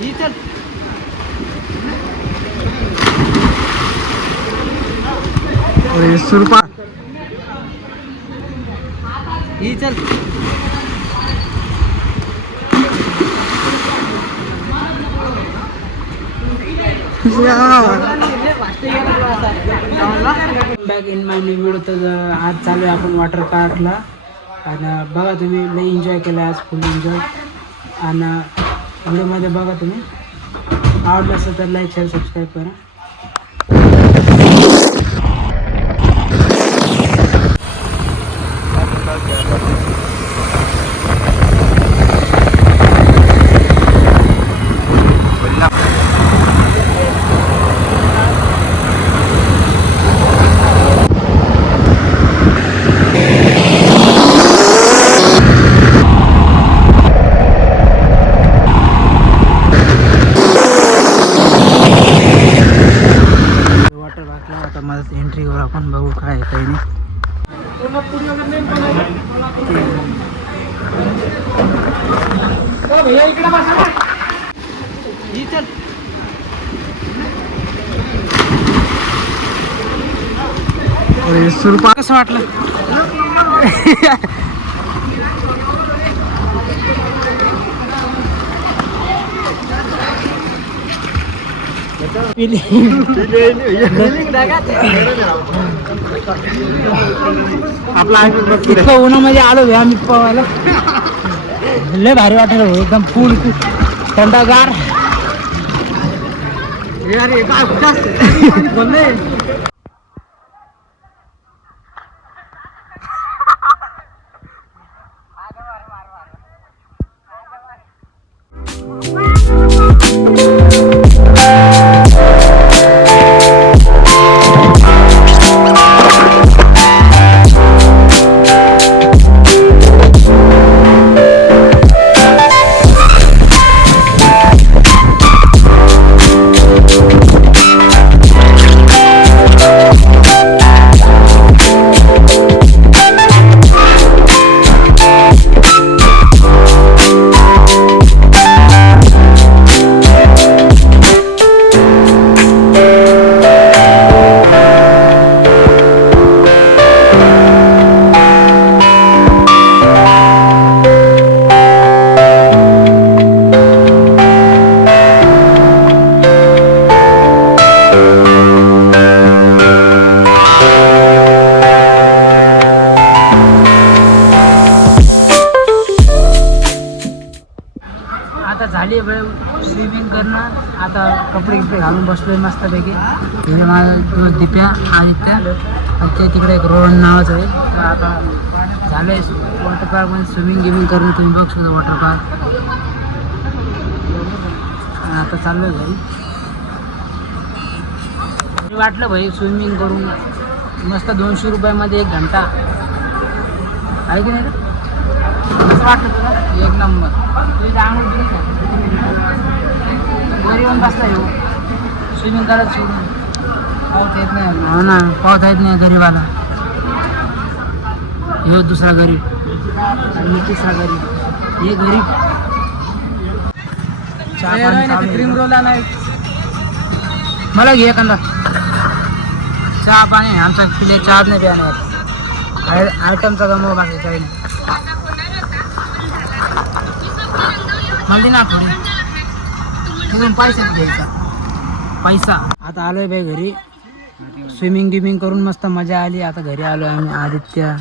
चल सुरपा ही चल back in my new video. तर आज चालू आहे आपण वॉटर पार्कला आणि बघा तुम्ही लई एन्जॉय केला आज, फुल एन्जॉय. आणि व्हिडिओमध्ये बघा तुम्ही, आवडलं असेल तर लाईक शेअर सबस्क्राईब करा. वॉटर पार्कला आता माझं एंट्री करू आपण, बघू काय आहे काही नाही. सुरपा कसं वाटलं? आपला इतकं उन्हामध्ये आलो भे आम्ही पवायला, लय भारी वाटलं भाऊ, एकदम फुल थंडगार. बोलले आता झाली वेळ स्विमिंग करणं. आता कपडे घालून बसलोय मस्तपैकी. हे माझा दोन दिप्या आदित्य आणि ते तिकडे एक रोहन नावाचं आहे. तर आता झालं आहे वॉटर पार्कमध्ये स्विमिंग गिमिंग करणं. तुम्ही बघ सुद्धा वॉटर पार्क. आता चाललो आहे घरी. वाटलं भाई स्विमिंग करून मस्त 200 रुपयामध्ये 1 घंटा आहे की नाही रे? कसं वाटलं तुला? एक नंबर. तुझी आंघोळ गेली का? घरी येऊन बसला येऊ स्विमिंग करत सोडून. पाऊस येत नाही. हो ना, पाऊस येत नाही गरीबाला. हे दुसरा गरीब आणि तिसरा गरीब. हे गरीब क्रीम रोल नाही. मला घे एखादा चहा पाणी. आमचा पिले चहा नाही प्याने. आयटमचा गमव बाकी काही नाही. मला ना थोडी तिथून पैसा घ्यायचा पैसा. आता आलोय बाई घरी. स्विमिंग गिमिंग करून मस्त मजा आली. आता घरी आलोय आम्ही. आदित्य